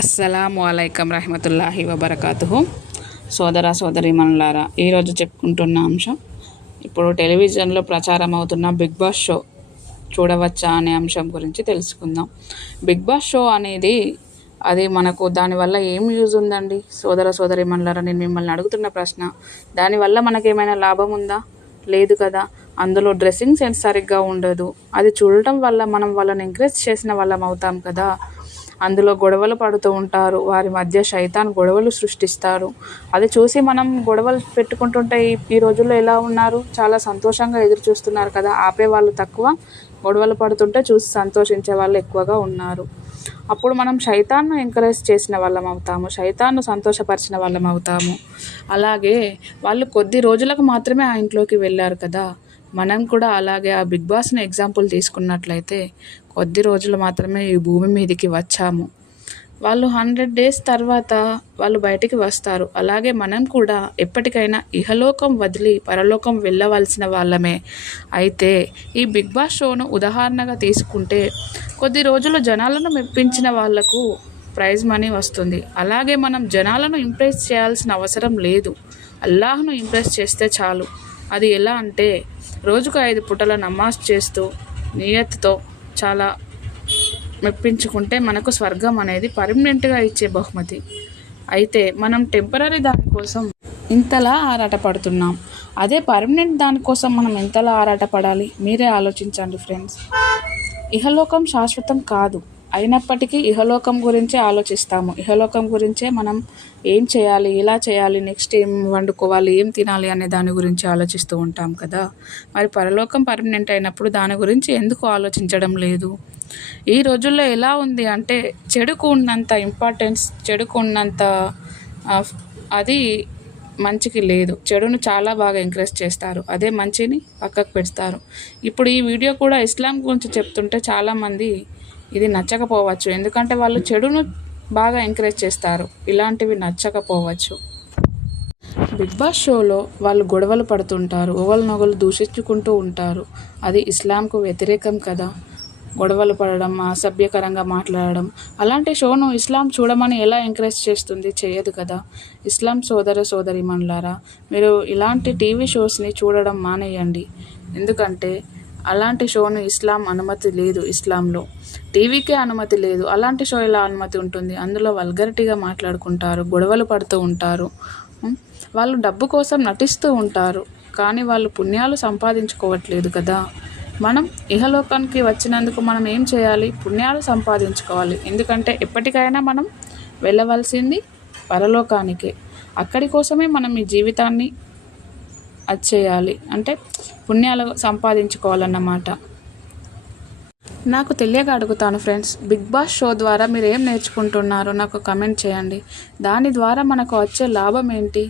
అస్సలాము అలైకం రహమతుల్లాహి వబర్కాతుహు. సోదర సోదరీమణులారా, ఈరోజు చెప్పుకుంటున్న అంశం ఇప్పుడు టెలివిజన్లో ప్రచారం అవుతున్న బిగ్ బాస్ షో చూడవచ్చా అనే అంశం గురించి తెలుసుకుందాం. బిగ్ బాస్ షో అనేది అది మనకు దానివల్ల ఏం యూజ్ ఉందండి? సోదర సోదరీమణులారా, నేను మిమ్మల్ని అడుగుతున్న ప్రశ్న, దానివల్ల మనకేమైనా లాభం ఉందా? లేదు కదా. అందులో డ్రెస్సింగ్ సెన్స్ సరిగ్గా ఉండదు. అది చూడటం వల్ల మనం వాళ్ళని ఎంకరేజ్ చేసిన వాళ్ళం అవుతాం కదా. అందులో గొడవలు పడుతూ ఉంటారు, వారి మధ్య శైతాన్ గొడవలు సృష్టిస్తారు. అది చూసి మనం గొడవలు పెట్టుకుంటుంటే ఈ రోజుల్లో ఎలా ఉన్నారు, చాలా సంతోషంగా ఎదురు చూస్తున్నారు కదా. ఆపేవాళ్ళు తక్కువ, గొడవలు పడుతుంటే చూసి సంతోషించే వాళ్ళు ఎక్కువగా ఉన్నారు. అప్పుడు మనం శైతాన్ను ఎంకరేజ్ చేసిన వాళ్ళం అవుతాము, శైతాన్ను సంతోషపరిచిన వాళ్ళం అవుతాము. అలాగే వాళ్ళు కొద్ది రోజులకు మాత్రమే ఆ ఇంట్లోకి వెళ్ళారు కదా. మనం కూడా అలాగే ఆ బిగ్ బాస్ని ఎగ్జాంపుల్ తీసుకున్నట్లయితే కొద్ది రోజులు మాత్రమే ఈ భూమి మీదకి వచ్చాము. వాళ్ళు 100 days తర్వాత వాళ్ళు బయటికి వస్తారు. అలాగే మనం కూడా ఎప్పటికైనా ఇహలోకం వదిలి పరలోకం వెళ్ళవలసిన వాళ్ళమే. అయితే ఈ బిగ్ బాస్ షోను ఉదాహరణగా తీసుకుంటే కొద్ది రోజులు జనాలను మెప్పించిన వాళ్లకు ప్రైజ్ మనీ వస్తుంది. అలాగే మనం జనాలను ఇంప్రెస్ చేయాల్సిన అవసరం లేదు, అల్లాహ్ను ఇంప్రెస్ చేస్తే చాలు. అది ఎలా అంటే రోజుకు 5 పూటల నమాజ్ చేస్తూ నియత్తో చాలా మెప్పించుకుంటే మనకు స్వర్గం అనేది పర్మనెంట్గా ఇచ్చే బహుమతి. అయితే మనం టెంపరీ దానికోసం ఇంతలా ఆరాటపడుతున్నాం. అదే పర్మనెంట్ దానికోసం మనం ఎంతలా ఆరాటపడాలి మీరే ఆలోచించండి ఫ్రెండ్స్. ఇహలోకం శాశ్వతం కాదు, అయినప్పటికీ ఇహలోకం గురించే ఆలోచిస్తాము. ఇహలోకం గురించే మనం ఏం చేయాలి, ఎలా చేయాలి, నెక్స్ట్ ఏం వండుకోవాలి, ఏం తినాలి అనే దాని గురించి ఆలోచిస్తూ ఉంటాం కదా. మరి పరలోకం పర్మనెంట్ అయినప్పుడు దాని గురించి ఎందుకు ఆలోచించడం లేదు? ఈ రోజుల్లో ఎలా ఉంది అంటే చెడుకు ఉన్నంత ఇంపార్టెన్స్, చెడుకు ఉన్నంత అది మంచికి లేదు. చెడును చాలా బాగా ఎంకరేజ్ చేస్తారు, అదే మంచిని పక్కకు పెడతారు. ఇప్పుడు ఈ వీడియో కూడా ఇస్లాం గురించి చెప్తుంటే చాలామంది ఇది నచ్చకపోవచ్చు, ఎందుకంటే వాళ్ళు చెడును బాగా ఎంకరేజ్ చేస్తారు, ఇలాంటివి నచ్చకపోవచ్చు. బిగ్ బాస్ షోలో వాళ్ళు గొడవలు పడుతుంటారు, ఒకరినొకరు దూషించుకుంటూ ఉంటారు. అది ఇస్లాంకు వ్యతిరేకం కదా. గొడవలు పడడం, అసభ్యకరంగా మాట్లాడడం, అలాంటి షోను ఇస్లాం చూడమని ఎలా ఎంకరేజ్ చేస్తుంది? చేయదు కదా. ఇస్లాం సోదర సోదరీమణులారా, మీరు ఇలాంటి టీవీ షోస్ని చూడడం మానేయండి. ఎందుకంటే అలాంటి షోను ఇస్లాం అనుమతి లేదు. ఇస్లాంలో టీవీకే అనుమతి లేదు, అలాంటి షో ఎలా అనుమతి ఉంటుంది? అందులో వల్గరిటీగా మాట్లాడుకుంటారు, గొడవలు పడుతూ ఉంటారు. వాళ్ళు డబ్బు కోసం నటిస్తూ ఉంటారు, కానీ వాళ్ళు పుణ్యాలు సంపాదించుకోవట్లేదు కదా. మనం ఇహలోకానికి వచ్చినందుకు మనం ఏం చేయాలి? పుణ్యాలు సంపాదించుకోవాలి. ఎందుకంటే ఎప్పటికైనా మనం వెళ్ళవలసింది పరలోకానికే. అక్కడి కోసమే మనం ఈ జీవితాన్ని చేయాలి, అంటే పుణ్యాలు సంపాదించుకోవాలన్నమాట. నాకు తెలియక అడుగుతాను ఫ్రెండ్స్, బిగ్ బాస్ షో ద్వారా మీరు ఏం నేర్చుకుంటున్నారో నాకు కమెంట్ చేయండి. దాని ద్వారా మనకు వచ్చే లాభం ఏంటి?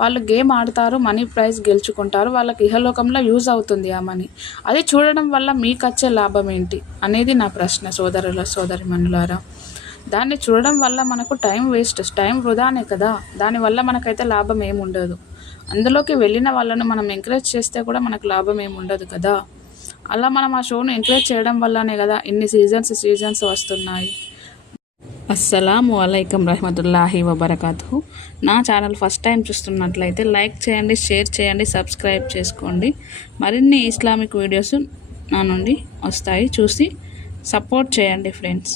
వాళ్ళు గేమ్ ఆడతారు, మనీ ప్రైజ్ గెలుచుకుంటారు, వాళ్ళకి ఇహలోకంలో యూజ్ అవుతుంది ఆ మనీ. అది చూడడం వల్ల మీకు వచ్చే లాభం ఏంటి అనేది నా ప్రశ్న. సోదరిమణులారా, దాన్ని చూడడం వల్ల మనకు టైం వేస్ట్, టైం వృధానే కదా. దానివల్ల మనకైతే లాభం ఏముండదు. అందులోకి వెళ్ళిన వాళ్ళను మనం ఎంకరేజ్ చేస్తే కూడా మనకు లాభం ఏముండదు కదా. అలా మనం ఆ షోను ఎంకరేజ్ చేయడం వల్లనే కదా ఇన్ని సీజన్స్ వస్తున్నాయి. అస్సలాము అలైకం రహమతుల్లాహి వబర్కాతుహు. నా ఛానల్ ఫస్ట్ టైం చూస్తున్నట్లయితే లైక్ చేయండి, షేర్ చేయండి, సబ్స్క్రైబ్ చేసుకోండి. మరిన్ని ఇస్లామిక్ వీడియోస్ నా నుండి వస్తాయి, చూసి సపోర్ట్ చేయండి ఫ్రెండ్స్.